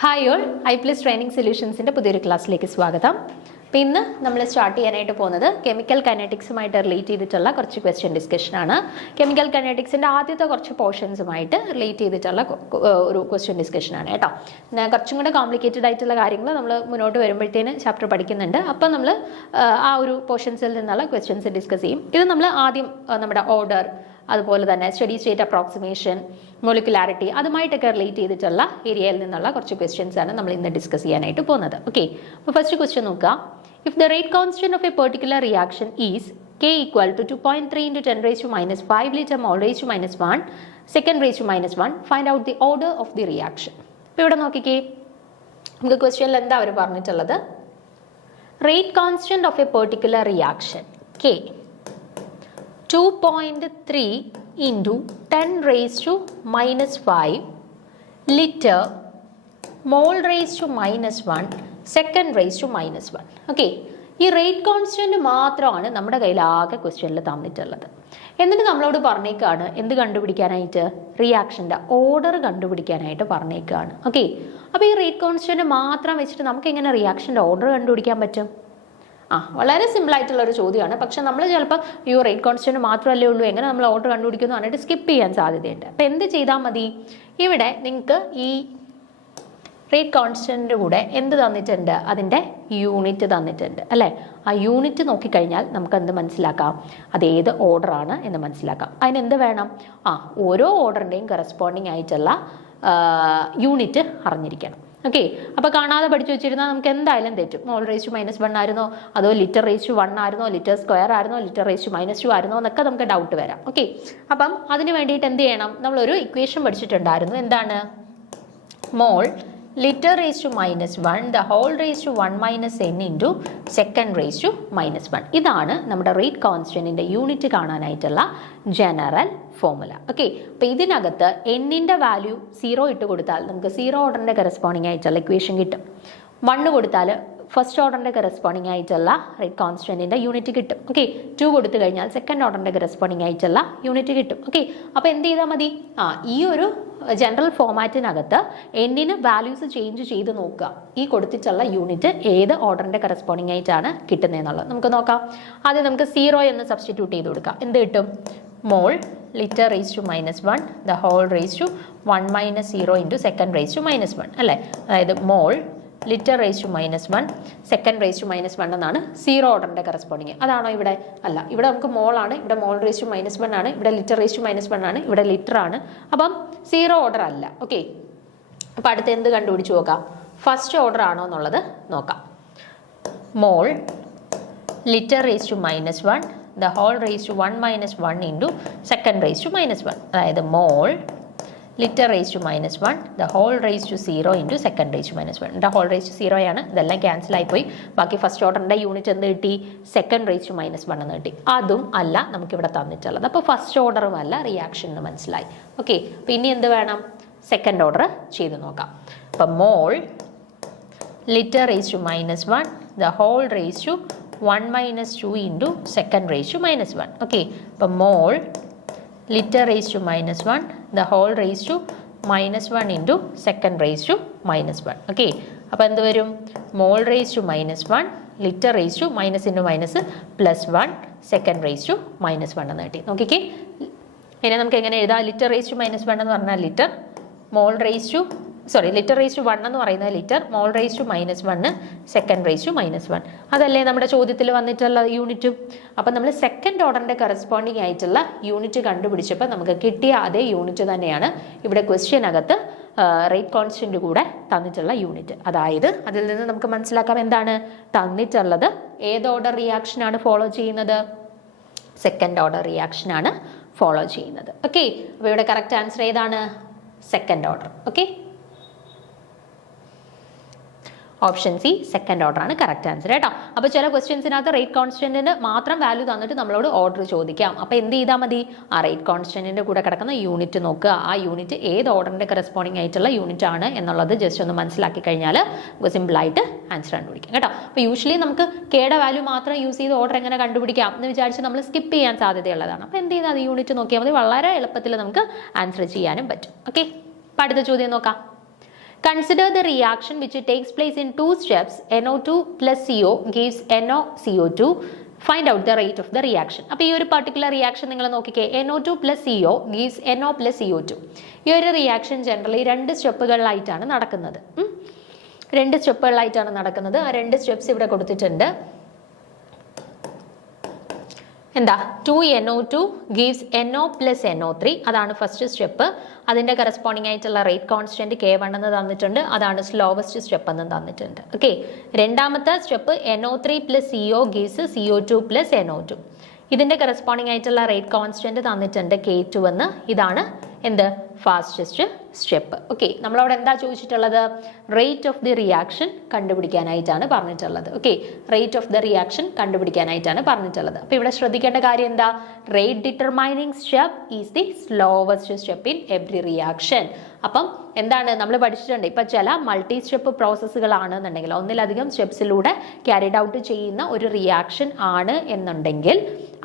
Hi all, EyePlus training സൊല്യൂഷൻസിൻ്റെ പുതിയൊരു ക്ലാസ്സിലേക്ക് സ്വാഗതം. അപ്പോൾ ഇന്ന് നമ്മൾ സ്റ്റാർട്ട് ചെയ്യാനായിട്ട് പോകുന്നത് കെമിക്കൽ കൈനറ്റിക്സുമായിട്ട് റിലേറ്റ് ചെയ്തിട്ടുള്ള കുറച്ച് ക്വസ്റ്റ്യൻ ഡിസ്കഷനാണ്. കെമിക്കൽ കൈനറ്റിക്സിൻ്റെ ആദ്യത്തെ കുറച്ച് പോർഷൻസുമായിട്ട് റിലേറ്റ് ചെയ്തിട്ടുള്ള ഒരു ക്വസ്റ്റ്യൻ ഡിസ്കഷനാണ് കേട്ടോ. കുറച്ചും കൂടെ കോംപ്ലിക്കേറ്റഡ് ആയിട്ടുള്ള കാര്യങ്ങൾ നമ്മൾ മുന്നോട്ട് വരുമ്പോഴത്തേന് ചാപ്റ്റർ പഠിക്കുന്നുണ്ട്. അപ്പോൾ നമ്മൾ ആ ഒരു പോർഷൻസിൽ നിന്നുള്ള ക്വസ്റ്റ്യൻസ് ഡിസ്കസ് ചെയ്യും. ഇത് നമ്മൾ ആദ്യം നമ്മുടെ ഓർഡർ, അതുപോലെ തന്നെ സ്റ്റഡി സ്റ്റേറ്റ് അപ്രോക്സിമേഷൻ, മോളിക്കുലാരിറ്റി അതുമായിട്ടൊക്കെ റിലേറ്റ് ചെയ്തിട്ടുള്ള ഏരിയയിൽ നിന്നുള്ള കുറച്ച് ക്വസ്റ്റ്യൻസ് ആണ് നമ്മൾ ഇന്ന് ഡിസ്കസ് ചെയ്യാനായിട്ട് പോകുന്നത്. ഓക്കെ, അപ്പോൾ ഫസ്റ്റ് ക്വസ്റ്റ്യൻ നോക്കുക. If the rate constant of A particular reaction is k equal to 2.3 into 10 raised to minus 5 liter mole raised to minus 1 second raised to minus 1, find out the order of the reaction. ഇപ്പോൾ ഇവിടെ നോക്കിക്കേ, നമുക്ക് ക്വസ്റ്റ്യനിൽ എന്താ അവർ പറഞ്ഞിട്ടുള്ളത്? Rate constant of A particular reaction k 2.3 into 10 raised to minus 5 liter mole raised to minus 1 second raised to minus 1. Okay, ഈ rate constant മാത്രമാണ് നമ്മുടെ കയ്യിൽ ആകെ ക്വസ്റ്റ്യനിൽ തന്നിട്ടുള്ളത്. എന്നിട്ട് നമ്മളോട് പറഞ്ഞേക്കാണ് എന്ത് കണ്ടുപിടിക്കാനായിട്ട്? റിയാക്ഷൻ്റെ ഓർഡർ കണ്ടുപിടിക്കാനായിട്ട് പറഞ്ഞേക്കാണ്. ഓക്കെ, അപ്പോൾ ഈ റേറ്റ് കോൺസ്റ്റന്റ് മാത്രം വെച്ചിട്ട് നമുക്ക് എങ്ങനെ റിയാക്ഷൻ്റെ ഓർഡർ കണ്ടുപിടിക്കാൻ പറ്റും? വളരെ സിമ്പിളായിട്ടുള്ളൊരു ചോദ്യമാണ്. പക്ഷെ നമ്മൾ ചിലപ്പോൾ ഈ റേറ്റ് കോൺസ്റ്റന്റ് മാത്രമല്ലേ ഉള്ളൂ, എങ്ങനെ നമ്മൾ ഓർഡർ കണ്ടുപിടിക്കുന്നു പറഞ്ഞിട്ട് സ്കിപ്പ് ചെയ്യാൻ സാധ്യതയുണ്ട്. അപ്പോൾ എന്ത് ചെയ്താൽ മതി? ഇവിടെ നിങ്ങൾക്ക് ഈ റേറ്റ് കോൺസ്റ്റന്റിൻ്റെ കൂടെ എന്ത് തന്നിട്ടുണ്ട്? അതിൻ്റെ യൂണിറ്റ് തന്നിട്ടുണ്ട് അല്ലേ? ആ യൂണിറ്റ് നോക്കിക്കഴിഞ്ഞാൽ നമുക്ക് എന്ത് മനസ്സിലാക്കാം? അത് ഏത് ഓർഡറാണ് എന്ന് മനസ്സിലാക്കാം. അതിനെന്ത് വേണം? ഓരോ ഓർഡറിൻ്റെയും കറസ്പോണ്ടിങ് ആയിട്ടുള്ള യൂണിറ്റ് അറിഞ്ഞിരിക്കണം. ഓക്കെ, അപ്പോൾ കാണാതെ പഠിച്ചു വെച്ചിരുന്നാൽ നമുക്ക് എന്തായാലും തെറ്റും. മോൾ റേസ് ടു മൈനസ് 1 ആയിരുന്നോ, അതോ ലിറ്റർ റേസ് ടു 1 ആയിരുന്നോ, ലിറ്റർ സ്ക്വയർ ആയിരുന്നോ, ലിറ്റർ റേസ് ടു മൈനസ് 2 ആയിരുന്നോ എന്നൊക്കെ നമുക്ക് ഡൗട്ട് വരാം. ഓക്കെ, അപ്പം അതിന് വേണ്ടിയിട്ട് എന്ത് ചെയ്യണം? നമ്മളൊരു ഇക്വേഷൻ പഠിച്ചിട്ടുണ്ടായിരുന്നു. എന്താണ്? Mole litre raise to minus 1 the whole raise to 1 minus n into second raise to minus 1. ഇതാണ് നമ്മുടെ റേറ്റ് കോൺസ്റ്റന്റിൻ്റെ യൂണിറ്റ് കാണാനായിട്ടുള്ള ജനറൽ ഫോർമുല. ഓക്കെ, അപ്പോൾ ഇതിനകത്ത് എന്നിൻ്റെ വാല്യൂ 0 ഇട്ട് കൊടുത്താൽ നമുക്ക് 0 ഓർഡറിൻ്റെ കറസ്പോണ്ടിങ് ആയിട്ടുള്ള ഇക്വേഷൻ കിട്ടും. 1 കൊടുത്താൽ ഫസ്റ്റ് ഓർഡറിൻ്റെ കറസ്പോണ്ടിങ് ആയിട്ടുള്ള റേറ്റ് കോൺസ്റ്റന്റിൻ്റെ യൂണിറ്റ് കിട്ടും. ഓക്കെ, 2 കൊടുത്തു കഴിഞ്ഞാൽ സെക്കൻഡ് ഓർഡറിൻ്റെ കറസ്പോണ്ടിങ് ആയിട്ടുള്ള യൂണിറ്റ് കിട്ടും. ഓക്കെ, അപ്പോൾ എന്ത് ചെയ്താൽ മതി? ഈ ഒരു ജനറൽ ഫോമാറ്റിനകത്ത് എന്നിന് വാല്യൂസ് ചേഞ്ച് ചെയ്ത് നോക്കുക. ഈ കൊടുത്തിട്ടുള്ള യൂണിറ്റ് ഏത് ഓർഡറിൻ്റെ കറസ്പോണ്ടിങ് ആയിട്ടാണ് കിട്ടുന്നതെന്നുള്ളത് നമുക്ക് നോക്കാം. ആദ്യം നമുക്ക് 0 എന്ന് സബ്സ്റ്റിറ്റ്യൂട്ട് ചെയ്ത് കൊടുക്കാം. എന്ത് കിട്ടും? Mole litre raise to minus 1 the whole raise to 1 minus 0 into second raise to minus 1 അല്ലേ? അതായത് mole litre raise to minus 1 second raise to minus 1 എന്നാണ് 0 ഓർഡറിൻ്റെ കറസ്പോണ്ടിങ്. അതാണോ ഇവിടെ? അല്ല, ഇവിടെ നമുക്ക് മോളാണ്, ഇവിടെ മോൾ റേസ് ടു മൈനസ് 1 ആണ്, ഇവിടെ ലിറ്റർ റേസ് ടു മൈനസ് 1 ആണ്, ഇവിടെ ലിറ്റർ ആണ്. അപ്പം 0 ഓർഡർ അല്ല. ഓക്കെ, അപ്പം അടുത്ത് എന്ത് കണ്ടുപിടിച്ച് നോക്കാം? ഫസ്റ്റ് ഓർഡർ ആണോ എന്നുള്ളത് നോക്കാം. Mole litre raise to minus 1 the whole raise to 1 minus 1 into second raise to minus 1. അതായത് mole litre raise to minus 1 the whole raise to 0 into second raise to minus 1. The whole raise to 0 ആണ്, ഇതെല്ലാം cancel ആയിപ്പോയി. ബാക്കി first ഓർഡറിൻ്റെ unit എന്ത് കിട്ടി? Second raise to minus 1 എന്ന് കിട്ടി. അതും അല്ല നമുക്കിവിടെ തന്നിട്ടുള്ളത്. അപ്പോൾ ഫസ്റ്റ് ഓർഡറും അല്ല റിയാക്ഷൻ എന്ന് മനസ്സിലായി. ഓക്കെ, അപ്പോൾ ഇനി എന്ത് വേണം? സെക്കൻഡ് ഓർഡർ ചെയ്ത് നോക്കാം. അപ്പം mole litre raise to minus 1 the whole raise to 1 minus 2 into second raise to minus 1. Okay, അപ്പം mole litre raise to minus 1 the whole raise to minus 1 into second raise to minus 1. Okay, അപ്പോൾ എന്ത് വരും? Mole raise to minus 1 litre raise to minus into minus plus 1 second raise to minus 1 എന്ന് കിട്ടി. നോക്കിക്കേ, ഇനി നമുക്ക് എങ്ങനെ എഴുതാം? ലിറ്റർ റേസ് ടു മൈനസ് 1 എന്ന് പറഞ്ഞാൽ litre, mole raise to litre raise to 1 എന്ന് പറയുന്നത് litre, mole raise to minus 1 second raise to minus 1. അതല്ലേ നമ്മുടെ ചോദ്യത്തിൽ വന്നിട്ടുള്ള യൂണിറ്റും. അപ്പം നമ്മൾ സെക്കൻഡ് ഓർഡറിൻ്റെ കറസ്പോണ്ടിങ് ആയിട്ടുള്ള യൂണിറ്റ് കണ്ടുപിടിച്ചപ്പോൾ നമുക്ക് കിട്ടിയ അതേ യൂണിറ്റ് തന്നെയാണ് ഇവിടെ ക്വസ്റ്റ്യനകത്ത് റേറ്റ് കോൺസ്റ്റന്റ് കൂടെ തന്നിട്ടുള്ള യൂണിറ്റ്. അതായത് അതിൽ നിന്ന് നമുക്ക് മനസ്സിലാക്കാം എന്താണ് തന്നിട്ടുള്ളത്? ഏത് ഓർഡർ റിയാക്ഷനാണ് ഫോളോ ചെയ്യുന്നത്? സെക്കൻഡ് ഓർഡർ റിയാക്ഷനാണ് ഫോളോ ചെയ്യുന്നത്. ഓക്കെ, അപ്പോൾ ഇവിടെ കറക്റ്റ് ആൻസർ ഏതാണ്? Second order. Okay, option C second order ആണ് കറക്റ്റ് ആൻസർ കേട്ടോ. അപ്പോൾ ചില ക്വസ്റ്റ്യൻസിനകത്ത് റേറ്റ് കോൺസ്റ്റന്റിന് മാത്രം വാല്യൂ തന്നിട്ട് നമ്മളോട് ഓർഡർ ചോദിക്കാം. അപ്പോൾ എന്ത് ചെയ്താൽ മതി? ആ റേറ്റ് കോൺസ്റ്റന്റിന്റെ കൂടെ കിടക്കുന്ന യൂണിറ്റ് നോക്കുക. ആ യൂണിറ്റ് ഏത് ഓർഡറിന്റെ കറസ്പോണ്ടിങ് ആയിട്ടുള്ള യൂണിറ്റ് ആണ് എന്നുള്ളത് ജസ്റ്റ് ഒന്ന് മനസ്സിലാക്കി കഴിഞ്ഞാൽ സിമ്പിളായിട്ട് ആൻസർ കണ്ടുപിടിക്കാം കേട്ടോ. അപ്പോൾ യൂഷ്വലി നമുക്ക് കെയുടെ വാല്യൂ മാത്രം യൂസ് ചെയ്ത് ഓർഡർ എങ്ങനെ കണ്ടുപിടിക്കാം എന്ന് വിചാരിച്ച് നമ്മൾ സ്കിപ്പ് ചെയ്യാൻ സാധ്യതയുള്ളതാണ്. അപ്പോൾ എന്ത് ചെയ്താൽ അത് യൂണിറ്റ് നോക്കിയാൽ മതി, വളരെ എളുപ്പത്തിൽ നമുക്ക് ആൻസർ ചെയ്യാനും പറ്റും. ഓക്കെ, അപ്പോൾ അടുത്ത ചോദ്യം നോക്കാം. Consider the reaction which takes place in 2 steps. NO2 plus CO gives NoCO2. Find out the rate of the reaction. അപ്പോൾ ഈ ഒരു പർട്ടിക്കുലർ റിയാക്ഷൻ നിങ്ങൾ നോക്കിക്കേ, NO2 plus CO gives NO plus CO2. ഈ ഒരു റിയാക്ഷൻ ജനറലി 2 സ്റ്റെപ്പുകളിലായിട്ടാണ് നടക്കുന്നത്. 2 സ്റ്റെപ്പുകളിലായിട്ടാണ് നടക്കുന്നത്. ആ 2 സ്റ്റെപ്സ് ഇവിടെ കൊടുത്തിട്ടുണ്ട്. എന്താ 2NO2 gives NO plus NO3. അതാണ് ഫസ്റ്റ് സ്റ്റെപ്പ്. അതിൻ്റെ കറസ്പോണ്ടിങ് ആയിട്ടുള്ള റേറ്റ് കോൺസ്റ്റന്റ് K1 എന്ന് തന്നിട്ടുണ്ട്. അതാണ് സ്ലോവസ്റ്റ് സ്റ്റെപ്പ് എന്ന് തന്നിട്ടുണ്ട്. ഓക്കെ, രണ്ടാമത്തെ step NO3 plus CO gives CO2 plus NO2. ഇതിൻ്റെ കറസ്പോണ്ടിങ് ആയിട്ടുള്ള റേറ്റ് കോൺസ്റ്റന്റ് തന്നിട്ടുണ്ട് K2 എന്ന്. ഇതാണ് എന്ത് ഫാസ്റ്റസ്റ്റ് സ്റ്റെപ്പ്. ഓക്കെ, നമ്മളവിടെ എന്താ ചോദിച്ചിട്ടുള്ളത്? റേറ്റ് ഓഫ് ദി റിയാക്ഷൻ കണ്ടുപിടിക്കാനായിട്ടാണ് പറഞ്ഞിട്ടുള്ളത്. Okay, rate of the reaction കണ്ടുപിടിക്കാനായിട്ടാണ് പറഞ്ഞിട്ടുള്ളത്. അപ്പോൾ ഇവിടെ ശ്രദ്ധിക്കേണ്ട കാര്യം എന്താ? Rate determining step is the slowest step in every reaction. അപ്പം എന്താണ് നമ്മൾ പഠിച്ചിട്ടുണ്ട്, ഇപ്പം ചില മൾട്ടി സ്റ്റെപ്പ് പ്രോസസ്സുകളാണെന്നുണ്ടെങ്കിൽ, ഒന്നിലധികം സ്റ്റെപ്സിലൂടെ ക്യാരിഡ് ഔട്ട് ചെയ്യുന്ന ഒരു റിയാക്ഷൻ ആണ് എന്നുണ്ടെങ്കിൽ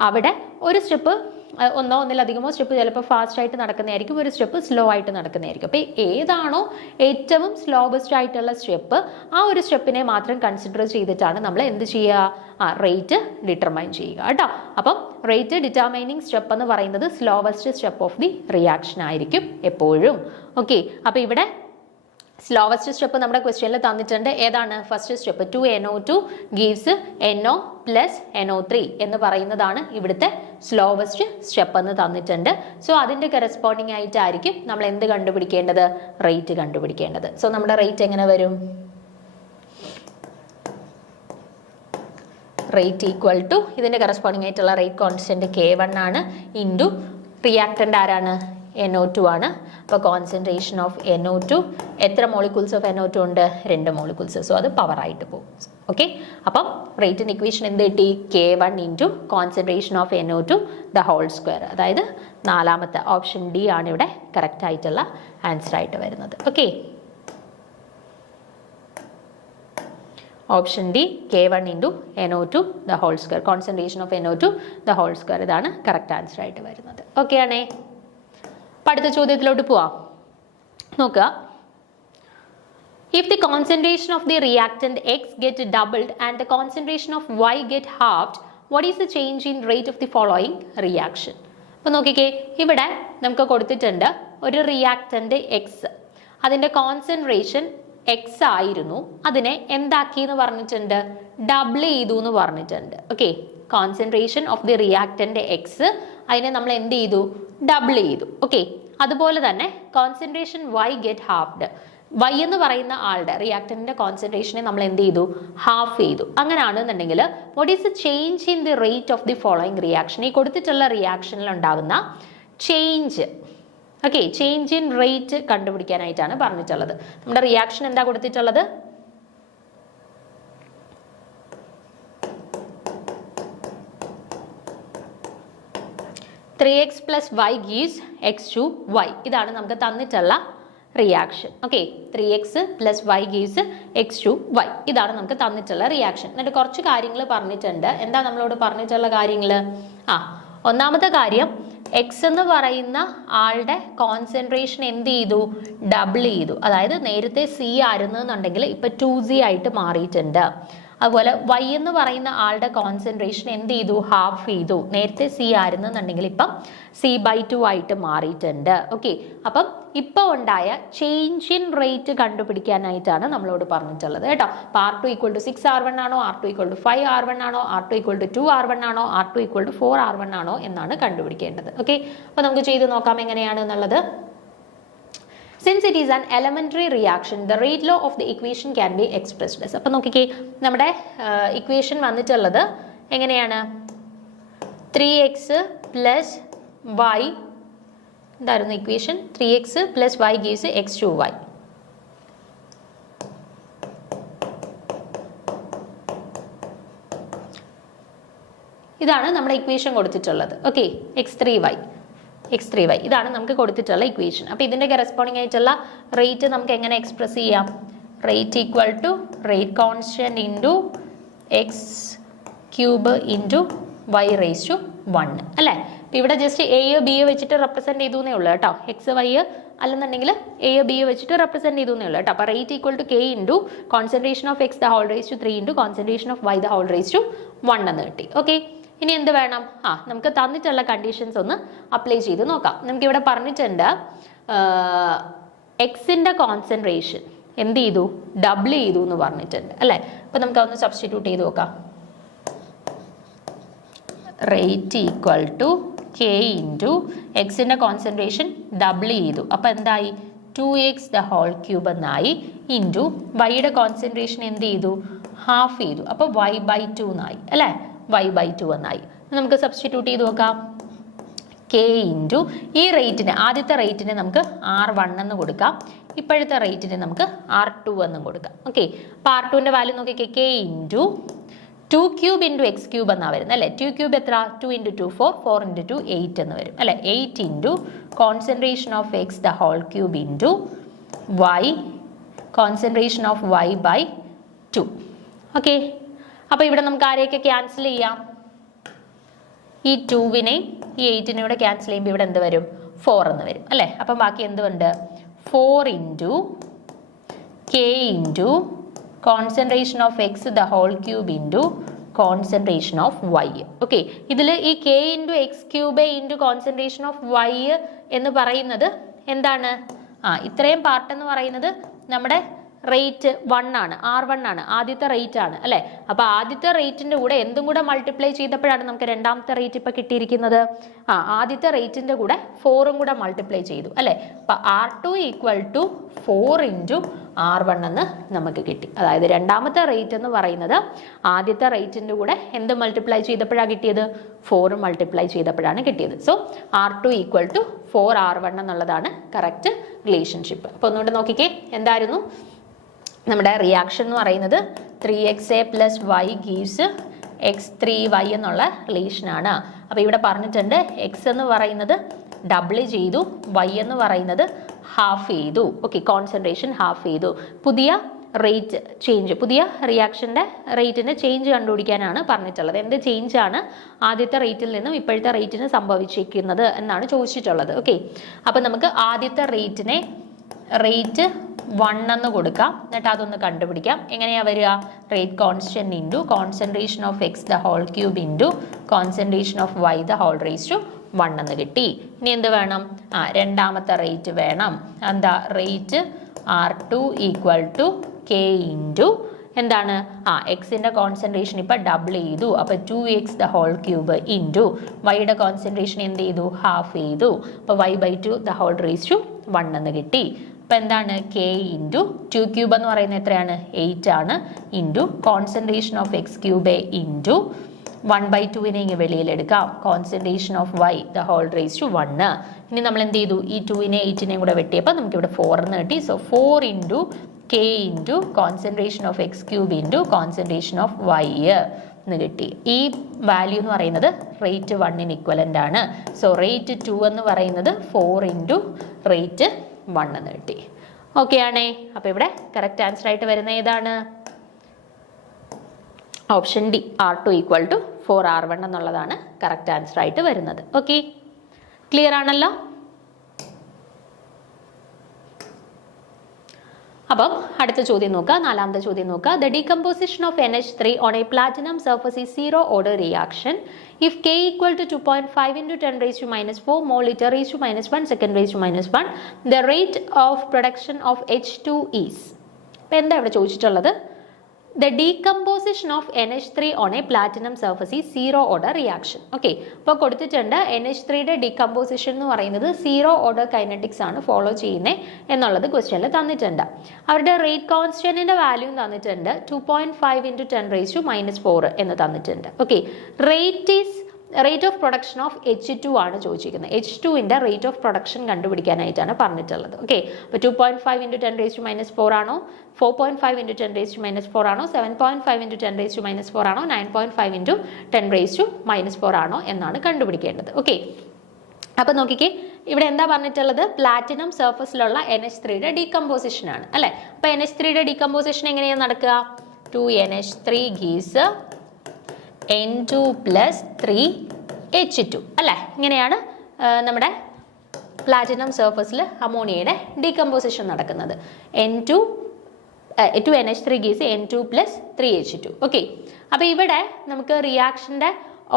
അവിടെ ഒരു സ്റ്റെപ്പ് ഒന്നിലധികമോ സ്റ്റെപ്പ് ചിലപ്പോൾ ഫാസ്റ്റ് ആയിട്ട് നടക്കുന്നതായിരിക്കും, ഒരു സ്റ്റെപ്പ് സ്ലോ ആയിട്ട് നടക്കുന്നതായിരിക്കും. അപ്പോൾ ഏതാണോ ഏറ്റവും സ്ലോവസ്റ്റ് ആയിട്ടുള്ള സ്റ്റെപ്പ്, ആ ഒരു സ്റ്റെപ്പിനെ മാത്രം കൺസിഡർ ചെയ്തിട്ടാണ് നമ്മൾ എന്ത് ചെയ്യുക? റേറ്റ് ഡിറ്റർമൈൻ ചെയ്യുക കേട്ടോ. അപ്പം റേറ്റ് ഡിറ്റർമൈനിങ് സ്റ്റെപ്പ് എന്ന് പറയുന്നത് slowest step of the reaction ആയിരിക്കും എപ്പോഴും. ഓക്കെ, അപ്പോൾ ഇവിടെ സ്ലോവസ്റ്റ് സ്റ്റെപ്പ് നമ്മുടെ ക്വസ്റ്റ്യനിൽ തന്നിട്ടുണ്ട്. ഏതാണ് first step? 2NO2 gives NO plus NO3 എന്ന് പറയുന്നതാണ് ഇവിടുത്തെ സ്ലോവസ്റ്റ് സ്റ്റെപ്പ് എന്ന് തന്നിട്ടുണ്ട്. സോ അതിൻ്റെ കറസ്പോണ്ടിങ് ആയിട്ടായിരിക്കും നമ്മൾ എന്ത് കണ്ടുപിടിക്കേണ്ടത്? റേറ്റ് കണ്ടുപിടിക്കേണ്ടത്. സോ നമ്മുടെ റേറ്റ് എങ്ങനെ വരും? റേറ്റ് ഈക്വൽ ടു ഇതിൻ്റെ കറസ്പോണ്ടിങ് ആയിട്ടുള്ള റേറ്റ് കോൺസ്റ്റന്റ് K1 ആണ്, ഇൻറ്റു റിയാക്ടൻ്റ് ആരാണ്? NO2 ആണ്. അപ്പോൾ കോൺസെൻട്രേഷൻ ഓഫ് NO2, എത്ര മോളിക്യൂൾസ് ഓഫ് NO2 ഉണ്ട്? 2 മോളിക്യൂൾസ്. സോ അത് പവറായിട്ട് പോകും. ഓക്കെ, അപ്പം റേറ്റിൻ്റെ ഇക്വേഷൻ എന്ത് കിട്ടി? K1 into concentration of NO2 the whole square. അതായത് നാലാമത്തെ ഓപ്ഷൻ ഡി ആണ് ഇവിടെ കറക്റ്റ് ആയിട്ടുള്ള ആൻസർ ആയിട്ട് വരുന്നത്. Okay, option D K1 into NO2 the whole square, concentration of NO2 the whole square, ഇതാണ് കറക്റ്റ് ആൻസർ ആയിട്ട് വരുന്നത്. ഓക്കെ ആണേ? അടുത്ത ചോദ്യത്തിലോട്ട് പോവാം. നോക്കുക, if the concentration of the reactant X get doubled and the concentration of Y get halved, what is the change in rate of the following reaction? അപ്പോൾ നോക്കിക്കേ, ഇവിടെ നമുക്ക് കൊടുത്തിട്ടുണ്ട് ഒരു റിയാക്റ്റൻ്റ് എക്സ്, അതിൻ്റെ കോൺസെൻട്രേഷൻ എക്സ് ആയിരുന്നു, അതിനെ എന്താക്കി എന്ന് പറഞ്ഞിട്ടുണ്ട്? ഡബിൾ ചെയ്തു എന്ന് പറഞ്ഞിട്ടുണ്ട്. Okay, concentration of the reactant X, അതിനെ നമ്മൾ എന്ത് ചെയ്തു? ഡബിൾ ചെയ്തു. ഓക്കെ, അതുപോലെ തന്നെ concentration Y get halved, Y എന്ന് പറയുന്ന ആളുടെ റിയാക്ടന്റിന്റെ കോൺസെൻട്രേഷനെ നമ്മൾ എന്ത് ചെയ്തു? ഹാഫ് ചെയ്തു. അങ്ങനെയാണെന്നുണ്ടെങ്കിൽ what is the change in the rate of the following reaction? ഈ കൊടുത്തിട്ടുള്ള റിയാക്ഷനിൽ ഉണ്ടാകുന്ന change, okay, change in rate കണ്ടുപിടിക്കാനായിട്ടാണ് പറഞ്ഞിട്ടുള്ളത്. നമ്മുടെ റിയാക്ഷൻ എന്താ കൊടുത്തിട്ടുള്ളത്? X plus y gives X2y. ഇതാണ് നമുക്ക് തന്നിട്ടുള്ള reaction. Okay, 3x plus y gives X2y. ഇതാണ് നമുക്ക് തന്നിട്ടുള്ള റിയാക്ഷൻ. എന്നിട്ട് കുറച്ച് കാര്യങ്ങൾ പറഞ്ഞിട്ടുണ്ട്. എന്താ നമ്മളോട് പറഞ്ഞിട്ടുള്ള കാര്യങ്ങൾ? ഒന്നാമത്തെ കാര്യം, എക്സ് എന്ന് പറയുന്ന ആളുടെ കോൺസെൻട്രേഷൻ എന്ത് ചെയ്തു? ഡബിൾ ചെയ്തു. അതായത് നേരത്തെ സി ആയിരുന്നെന്നുണ്ടെങ്കിൽ ഇപ്പം 2Z ആയിട്ട് മാറിയിട്ടുണ്ട്. അതുപോലെ വൈ എന്ന് പറയുന്ന ആളുടെ കോൺസെൻട്രേഷൻ എന്ത് ചെയ്തു? ഹാഫ് ചെയ്തു. നേരത്തെ സി ആയിരുന്നെന്നുണ്ടെങ്കിൽ ഇപ്പം C/2 ആയിട്ട് മാറിയിട്ടുണ്ട്. ഓക്കെ, അപ്പം ഇപ്പോൾ ഉണ്ടായ ചേഞ്ച് ഇൻ റേറ്റ് കണ്ടുപിടിക്കാനായിട്ടാണ് നമ്മളോട് പറഞ്ഞിട്ടുള്ളത് കേട്ടോ. അപ്പോൾ R2 = 6R1 ആണോ, R2 = 5R1 ആണോ, R2 = 2R1 ആണോ, R2 = 4R1 ആണോ എന്നാണ് കണ്ടുപിടിക്കേണ്ടത്. ഓക്കെ, അപ്പോൾ നമുക്ക് ചെയ്ത് നോക്കാം എങ്ങനെയാണ് എന്നുള്ളത്. Since it is an elementary reaction, the rate law of the equation can be expressed as. അപ്പോൾ നോക്കിക്കേ, നമ്മുടെ ഇക്വേഷൻ വന്നിട്ടുള്ളത് എങ്ങനെയാണ്? 3x plus y, എന്തായിരുന്നു equation? 3x plus y gives X2y. ഇതാണ് നമ്മുടെ ഇക്വേഷൻ കൊടുത്തിട്ടുള്ളത്. ഓക്കെ, x3y ഇതാണ് നമുക്ക് കൊടുത്തിട്ടുള്ള ഇക്വേഷൻ. അപ്പോൾ ഇതിൻ്റെ കറസ്പോണ്ടിങ് ആയിട്ടുള്ള റേറ്റ് നമുക്ക് എങ്ങനെ എക്സ്പ്രസ് ചെയ്യാം? Rate equal to rate constant into x³ into y raised to 1 അല്ലേ. അപ്പോൾ ഇവിടെ ജസ്റ്റ് എ ബി വെച്ചിട്ട് റെപ്രസെൻറ്റ് ചെയ്തു എന്നേ ഉള്ളൂ കേട്ടോ. എക്സ് വൈ അല്ലെന്നുണ്ടെങ്കിൽ എ ബി വെച്ചിട്ട് റെപ്രസെൻറ്റ് ചെയ്തു എന്നേ ഉള്ളൂ കേട്ടോ. അപ്പോൾ rate equal to K into concentration of X the whole raise to 3 into concentration of Y the whole raise to 1 എന്ന് കിട്ടി. ഓക്കെ, ഇനി എന്ത് വേണം? നമുക്ക് തന്നിട്ടുള്ള കണ്ടീഷൻസ് ഒന്ന് അപ്ലൈ ചെയ്ത് നോക്കാം. നമുക്കിവിടെ പറഞ്ഞിട്ടുണ്ട് എക്സിൻ്റെ കോൺസെൻട്രേഷൻ എന്ത് ചെയ്തു? ഡബിൾ ചെയ്തു എന്ന് പറഞ്ഞിട്ടുണ്ട് അല്ലേ. അപ്പോൾ നമുക്ക് അതൊന്ന് സബ്സ്റ്റിറ്റ്യൂട്ട് ചെയ്ത് നോക്കാം. Rate equal to K into എക്സിൻ്റെ കോൺസെൻട്രേഷൻ ഡബിൾ ചെയ്തു, അപ്പോൾ എന്തായി? 2x ദ ഹോൾ ക്യൂബ് എന്നായി. ഇൻറ്റു വൈയുടെ കോൺസെൻട്രേഷൻ എന്ത് ചെയ്തു? ഹാഫ് ചെയ്തു, അപ്പോൾ y/2 എന്നായി അല്ലേ. y/2 എന്നായി. നമുക്ക് സബ്സ്റ്റിറ്റ്യൂട്ട് ചെയ്ത് നോക്കാം. കെ ഇൻറ്റു ഈ റേറ്റിന്, ആദ്യത്തെ റേറ്റിന് നമുക്ക് R1 എന്ന് കൊടുക്കാം, ഇപ്പോഴത്തെ റേറ്റിന് നമുക്ക് R2 എന്നും കൊടുക്കാം. ഓക്കെ, അപ്പോൾ R2ൻ്റെ വാല്യൂ നോക്കിക്കേ. K into 2 cube into X cube എന്നാണ് വരുന്നത് അല്ലേ. 2 ക്യൂബ് എത്ര? 2 ഇൻറ്റു 2 4, 4 ഇൻറ്റു 2 8 എന്ന് വരും അല്ലേ. 8 into concentration of X the whole cube into Y concentration of y/2. Okay, അപ്പോൾ ഇവിടെ നമുക്ക് ആരെയൊക്കെ ക്യാൻസൽ ചെയ്യാം? ഈ 2വിനെയും ഈ 8നെയും കൂടെ ക്യാൻസൽ ചെയ്യുമ്പോൾ ഇവിടെ എന്ത് വരും? 4 എന്ന് വരും അല്ലേ. അപ്പം ബാക്കി എന്തുണ്ട്? 4 into K into concentration of X the whole cube into concentration of Y. Okay, ഇതിൽ ഈ K into X cube into concentration of Y എന്ന് പറയുന്നത് എന്താണ്? ഇത്രയും പാർട്ട് എന്ന് പറയുന്നത് നമ്മുടെ റേറ്റ് 1 ആണ്, R1 ആണ്, ആദ്യത്തെ റേറ്റ് ആണ് അല്ലേ. അപ്പോൾ ആദ്യത്തെ റേറ്റിൻ്റെ കൂടെ എന്തും കൂടെ മൾട്ടിപ്ലൈ ചെയ്തപ്പോഴാണ് നമുക്ക് രണ്ടാമത്തെ റേറ്റ് ഇപ്പോൾ കിട്ടിയിരിക്കുന്നത്. ആദ്യത്തെ റേറ്റിൻ്റെ കൂടെ 4ഉം കൂടെ മൾട്ടിപ്ലൈ ചെയ്തു അല്ലേ. അപ്പോൾ R2 equal to 4 into R1 എന്ന് നമുക്ക് കിട്ടി. അതായത് രണ്ടാമത്തെ റേറ്റ് എന്ന് പറയുന്നത് ആദ്യത്തെ റേറ്റിൻ്റെ കൂടെ എന്ത് മൾട്ടിപ്ലൈ ചെയ്തപ്പോഴാണ് കിട്ടിയത്? 4 മൾട്ടിപ്ലൈ ചെയ്തപ്പോഴാണ് കിട്ടിയത്. So R2 equal to 4R1 എന്നുള്ളതാണ് കറക്റ്റ് റിലേഷൻഷിപ്പ്. അപ്പോൾ ഒന്നുകൂടെ നോക്കിക്കേ, എന്തായിരുന്നു നമ്മുടെ റിയാക്ഷൻ എന്ന് പറയുന്നത്? 3xa + y ഗീവ്സ് x3y എന്നുള്ള റിലേഷനാണ്. അപ്പോൾ ഇവിടെ പറഞ്ഞിട്ടുണ്ട് എക്സ് എന്ന് പറയുന്നത് ഡബിൾ ചെയ്തു, y എന്ന് പറയുന്നത് ഹാഫ് ചെയ്തു. ഓക്കെ, കോൺസെൻട്രേഷൻ ഹാഫ് ചെയ്തു. പുതിയ റേറ്റ് ചേഞ്ച്, പുതിയ റിയാക്ഷൻ്റെ റേറ്റിൻ്റെ ചേഞ്ച് കണ്ടുപിടിക്കാനാണ് പറഞ്ഞിട്ടുള്ളത്. എന്ത് ചേഞ്ചാണ് ആദ്യത്തെ റേറ്റിൽ നിന്നും ഇപ്പോഴത്തെ റേറ്റിന് സംഭവിച്ചിരിക്കുന്നത് എന്നാണ് ചോദിച്ചിട്ടുള്ളത്. ഓക്കെ, അപ്പോൾ നമുക്ക് ആദ്യത്തെ റേറ്റിനെ റേറ്റ് 1 എന്ന് കൊടുക്കാം, എന്നിട്ട് അതൊന്ന് കണ്ടുപിടിക്കാം. എങ്ങനെയാണ് വരിക? Rate constant into concentration of X the whole cube into concentration of Y the whole raise to 1 എന്ന് കിട്ടി. ഇനി എന്ത് വേണം? രണ്ടാമത്തെ റേറ്റ് വേണം. എന്താ rate? R2 equal to K into എന്താണ്? എക്സിൻ്റെ കോൺസെൻട്രേഷൻ ഇപ്പോൾ ഡബിൾ ചെയ്തു, അപ്പോൾ 2x the whole cube into വൈയുടെ കോൺസെൻട്രേഷൻ എന്ത് ചെയ്തു? ഹാഫ് ചെയ്തു, അപ്പോൾ y/2 the whole raise to 1 എന്ന് കിട്ടി. അപ്പോൾ എന്താണ്? കെ ഇൻറ്റു 2 ക്യൂബ് എന്ന് പറയുന്നത് എത്രയാണ്? 8 ആണ്. Into concentration of X cube into 1/2നെ ഇങ്ങനെ വെളിയിലെടുക്കാം, concentration of Y the whole raise to 1. ഇനി നമ്മൾ എന്ത് ചെയ്തു? ഈ 2നെ 8നെയും കൂടെ വെട്ടിയപ്പോൾ നമുക്കിവിടെ 4 എന്ന് കിട്ടി. So 4 into K into concentration of X cube into concentration of Y എന്ന് കിട്ടി. ഈ വാല്യൂ എന്ന് പറയുന്നത് റേറ്റ് 1ന് ഇക്വലൻ്റ് ആണ്. സോ റേറ്റ് 2 എന്ന് പറയുന്നത് 4 ഇൻറ്റു റേറ്റ് 1 എന്ന് കിട്ടി. ഓക്കെ ആണേ. അപ്പോൾ ഇവിടെ കറക്റ്റ് ആൻസർ ആയിട്ട് വരുന്ന ഏതാണ്? Option D, R2 equal to 4R1 എന്നുള്ളതാണ് കറക്റ്റ് ആൻസർ ആയിട്ട് വരുന്നത്. ഓക്കെ, ക്ലിയർ ആണല്ലോ? അപ്പം അടുത്ത ചോദ്യം നോക്കുക, നാലാമത്തെ ചോദ്യം നോക്കുക. The decomposition of NH3 on A platinum surface is 0 order reaction if k equal to 2.5 into 10 raised to minus 4 mole liter raised to minus 1 second raised to minus 1, the rate of production of H2 is. അപ്പോൾ എന്താ ഇവിടെ ചോദിച്ചിട്ടുള്ളത്? The decomposition of NH3 on a platinum surface is 0 order reaction. Okay, അപ്പോൾ കൊടുത്തിട്ടുണ്ട് NH3യുടെ decomposition എന്ന് പറയുന്നത് 0 order kinetics ആണ് follow ചെയ്യുന്നത് എന്നുള്ളത് ക്വസ്റ്റ്യനിൽ തന്നിട്ടുണ്ട്. അവരുടെ റേറ്റ് കോൺസ്റ്റന്റിന്റെ വാല്യൂ തന്നിട്ടുണ്ട് 2.5 into 10 raised to minus 4 എന്ന് തന്നിട്ടുണ്ട്. Okay, rate of production of H2 ആണ് ചോദിച്ചിരിക്കുന്നത്. H2ൻ്റെ റേറ്റ് ഓഫ് പ്രൊഡക്ഷൻ കണ്ടുപിടിക്കാനായിട്ടാണ് പറഞ്ഞിട്ടുള്ളത്. ഓക്കെ, അപ്പോൾ 2.5 into 10 raised to minus 4 ആണോ, 4.5 into 10 raised to minus 4 ആണോ, 7.5 into 10 raised to minus 4 ആണോ, 9.5 into 10 raised to minus 4 ആണോ എന്നാണ് കണ്ടുപിടിക്കേണ്ടത്. ഓക്കെ, അപ്പോൾ നോക്കിക്കേ, ഇവിടെ എന്താ പറഞ്ഞിട്ടുള്ളത്? പ്ലാറ്റിനം സർഫസിലുള്ള NH3യുടെ ഡീകമ്പോസിഷൻ ആണ് അല്ലേ. അപ്പോൾ NH3യുടെ ഡീകമ്പോസിഷൻ എങ്ങനെയാണ് നടക്കുക? 2NH3 gives N2 plus 3 H2 അല്ലേ? ഇങ്ങനെയാണ് നമ്മുടെ പ്ലാറ്റിനം സർഫസിൽ അമോണിയയുടെ ഡീകമ്പോസിഷൻ നടക്കുന്നത്. N2 2NH3 gives N2 plus 3H2. Okay, അപ്പോൾ ഇവിടെ നമുക്ക് റിയാക്ഷൻ്റെ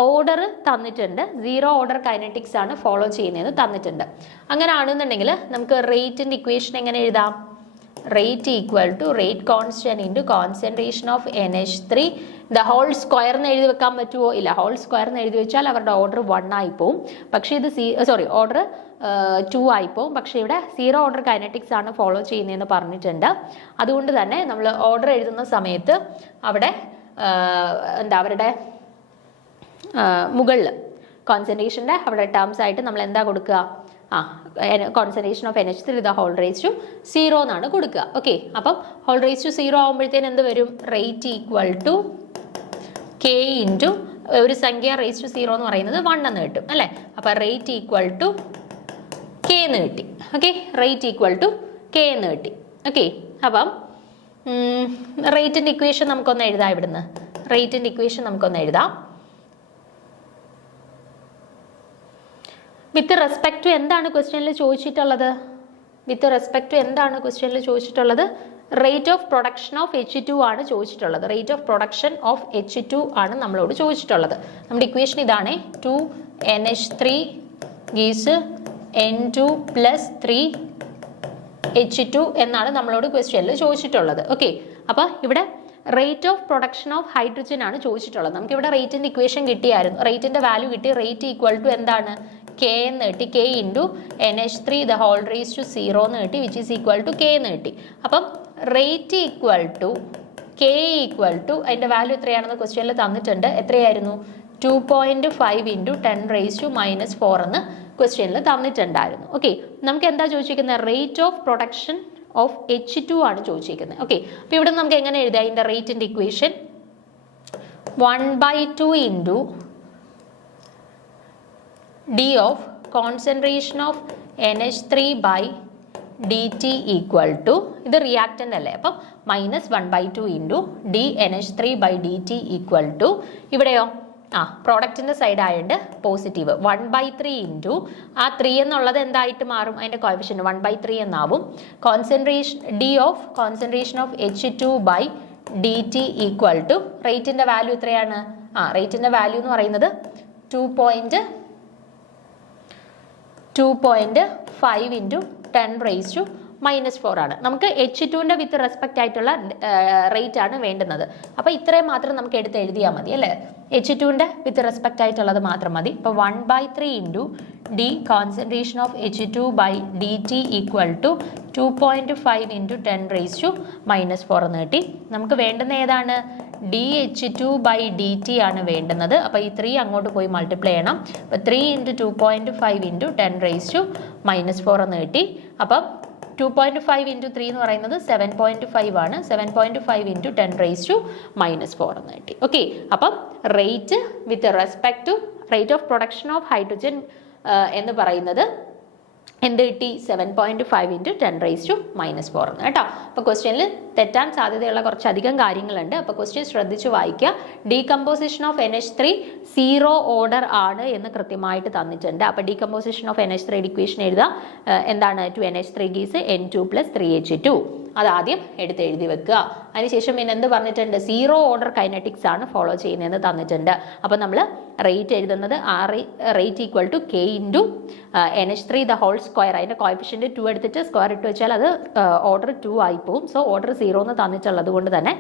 ഓർഡർ തന്നിട്ടുണ്ട്. 0 ഓർഡർ കൈനറ്റിക്സ് ആണ് ഫോളോ ചെയ്യുന്നതെന്ന് തന്നിട്ടുണ്ട്. അങ്ങനെ ആണെന്നുണ്ടെങ്കിൽ നമുക്ക് റേറ്റിൻ്റെ ഇക്വേഷൻ എങ്ങനെ എഴുതാം? Rate equal to rate constant into concentration of NH3 the whole square എന്ന് എഴുതി വെക്കാൻ പറ്റുമോ? ഇല്ല, ഹോൾ സ്ക്വയർ എന്ന് എഴുതി വെച്ചാൽ അവരുടെ ഓർഡർ 1 ആയിപ്പോവും. പക്ഷേ ഇത് ഓർഡർ 2 ആയിപ്പോവും. പക്ഷേ ഇവിടെ 0 ഓർഡർ കൈനറ്റിക്സ് ആണ് ഫോളോ ചെയ്യുന്നതെന്ന് പറഞ്ഞിട്ടുണ്ട്. അതുകൊണ്ട് തന്നെ നമ്മൾ ഓർഡർ എഴുതുന്ന സമയത്ത് അവിടെ അവരുടെ മുകളിൽ കോൺസെൻട്രേഷൻ്റെ അവിടെ ടേംസ് ആയിട്ട് നമ്മൾ എന്താ കൊടുക്കുക? Concentration of NH3 the whole raise to 0 എന്നാണ് കൊടുക്കുക. ഓക്കെ, അപ്പം ഹോൾ റേസ് ടു 0 ആകുമ്പോഴത്തേന് എന്ത് വരും? Rate equal to K into ഒരു സംഖ്യ റേസ് ടു 0 എന്ന് പറയുന്നത് 1 എന്ന് കിട്ടും അല്ലേ? അപ്പം റേറ്റ് ഈക്വൽ ടു K എന്ന് കിട്ടി. Okay, rate equal to K എന്ന് കിട്ടി. ഓക്കെ, അപ്പം റേറ്റിൻ്റെ ഇക്വേഷൻ നമുക്കൊന്ന് എഴുതാം. ഇവിടുന്ന് റേറ്റിൻ്റെ ഇക്വേഷൻ നമുക്കൊന്ന് എഴുതാം. വിത്ത് റെസ്പെക്ട് ടു എന്താണ് ക്വസ്റ്റ്യനിൽ ചോദിച്ചിട്ടുള്ളത്? വിത്ത് റെസ്പെക്ട് ടു എന്താണ് ക്വസ്റ്റ്യനിൽ ചോദിച്ചിട്ടുള്ളത്? Rate of production of H2 ആണ് ചോദിച്ചിട്ടുള്ളത്. Rate of production of H2 ആണ് നമ്മളോട് ചോദിച്ചിട്ടുള്ളത്. നമ്മുടെ ഇക്വേഷൻ ഇതാണ്. 2NH3 gives N2 plus 3H2 എന്നാണ് നമ്മളോട് ക്വസ്റ്റ്യനിൽ ചോദിച്ചിട്ടുള്ളത്. ഓക്കെ, അപ്പോൾ ഇവിടെ rate of production of hydrogen ആണ് ചോദിച്ചിട്ടുള്ളത്. നമുക്കിവിടെ റേറ്റിൻ്റെ ഇക്വേഷൻ കിട്ടിയായിരുന്നു. റേറ്റിൻ്റെ വാല്യൂ കിട്ടി. റേറ്റ് ഈക്വൽ ടു എന്താണ്? K എന്ന് കിട്ടി. K into NH3 the whole raise to 0 എന്ന് കിട്ടി, which is equal to K എന്ന് കിട്ടി. അപ്പം rate equal to K equal to അതിൻ്റെ വാല്യൂ എത്രയാണെന്ന് ക്വസ്റ്റ്യനിൽ തന്നിട്ടുണ്ട്. എത്രയായിരുന്നു? 2.5 ഇൻറ്റു 10 റേസ് ടു -4 എന്ന് ക്വസ്റ്റ്യനിൽ തന്നിട്ടുണ്ടായിരുന്നു. ഓക്കെ, നമുക്ക് എന്താ ചോദിച്ചിരിക്കുന്നത്? Rate of production of H2 ആണ് ചോദിച്ചിരിക്കുന്നത്. ഓക്കെ, അപ്പോൾ ഇവിടെ നമുക്ക് എങ്ങനെ എഴുതാം? അതിൻ്റെ റേറ്റിൻ്റെ equation 1/2 into D of concentration of NH3 by dt equal to ഇത് റിയാക്റ്റൻ്റ് അല്ലേ? അപ്പം -1/2 into D NH3 by dt equal to ഇവിടെയോ പ്രോഡക്റ്റിൻ്റെ സൈഡ് ആയതുകൊണ്ട് പോസിറ്റീവ് 1/3 ഇൻറ്റു 3 എന്നുള്ളത് എന്തായിട്ട് മാറും? അതിൻ്റെ കോഎഫിഷ്യൻ്റ് 1/3 എന്നാവും. Concentration D of concentration of H2 by dt equal to റേറ്റിൻ്റെ വാല്യൂ എത്രയാണ്? റേറ്റിൻ്റെ വാല്യൂ എന്ന് പറയുന്നത് 2.5 ഇൻറ്റു 10 റേസ് ടു -4 ആണ്. നമുക്ക് H2ൻ്റെ വിത്ത് റെസ്പെക്റ്റ് ആയിട്ടുള്ള റേറ്റ് ആണ് വേണ്ടുന്നത്. അപ്പോൾ ഇത്രയും മാത്രം നമുക്ക് എടുത്ത് എഴുതിയാൽ മതി അല്ലേ? H2ൻ്റെ വിത്ത് റെസ്പെക്റ്റ് ആയിട്ടുള്ളത് മാത്രം മതി. അപ്പോൾ 1/3 into D concentration of H2 by dt equal to 2.5 into 10 raise to -4 എന്ന് കിട്ടി. നമുക്ക് വേണ്ടുന്ന ഏതാണ്? dH2 ബൈ dt ആണ് വേണ്ടുന്നത്. അപ്പോൾ ഈ 3 അങ്ങോട്ട് പോയി മൾട്ടിപ്ലൈ ചെയ്യണം. അപ്പോൾ 3 ഇൻറ്റു 2.5 ഇൻറ്റു 10 റേസ് ടു -4 എന്ന് കിട്ടി. അപ്പം 2.5 ഇൻറ്റു 3 എന്ന് പറയുന്നത് 7.5 ആണ്. 7.5 ഇൻറ്റു 10 റേസ് ടു -4 എന്ന് കിട്ടി. ഓക്കെ, അപ്പം rate with respect to rate of production of hydrogen എന്ന് പറയുന്നത് എന്ത് കിട്ടി? 7.5 ഇൻറ്റു 10 റേസ് ടു -4 എന്ന് കേട്ടോ. അപ്പോൾ ക്വസ്റ്റ്യനിൽ തെറ്റാൻ സാധ്യതയുള്ള കുറച്ചധികം കാര്യങ്ങളുണ്ട്. അപ്പോൾ ക്വസ്റ്റ്യൻ ശ്രദ്ധിച്ച് വായിക്കുക. ഡീകമ്പോസിഷൻ ഓഫ് NH3 0 ഓർഡർ ആണ് എന്ന് കൃത്യമായിട്ട് തന്നിട്ടുണ്ട്. അപ്പോൾ ഡീകമ്പോസിഷൻ ഓഫ് NH3 ഇക്വേഷൻ എഴുതാം. എന്താണ്? 2NH3 gives N2 plus 3H2. അതാദ്യം എടുത്ത് എഴുതി വെക്കുക. അതിനുശേഷം പിന്നെ എന്ത് പറഞ്ഞിട്ടുണ്ട്? 0 ഓർഡർ കൈനറ്റിക്സ് ആണ് ഫോളോ ചെയ്യുന്നതെന്ന് തന്നിട്ടുണ്ട്. അപ്പോൾ നമ്മൾ റേറ്റ് എഴുതുന്നത് rate equal to K into NH3 the whole square. അതിൻ്റെ കോഎഫിഷ്യൻ്റ് 2 എടുത്തിട്ട് സ്ക്വയർ ഇട്ട് വെച്ചാൽ അത് ഓർഡർ 2 ആയി പോകും. സോ ഓർഡർ 0 എന്ന് തന്നിട്ടുള്ളത് കൊണ്ട് തന്നെ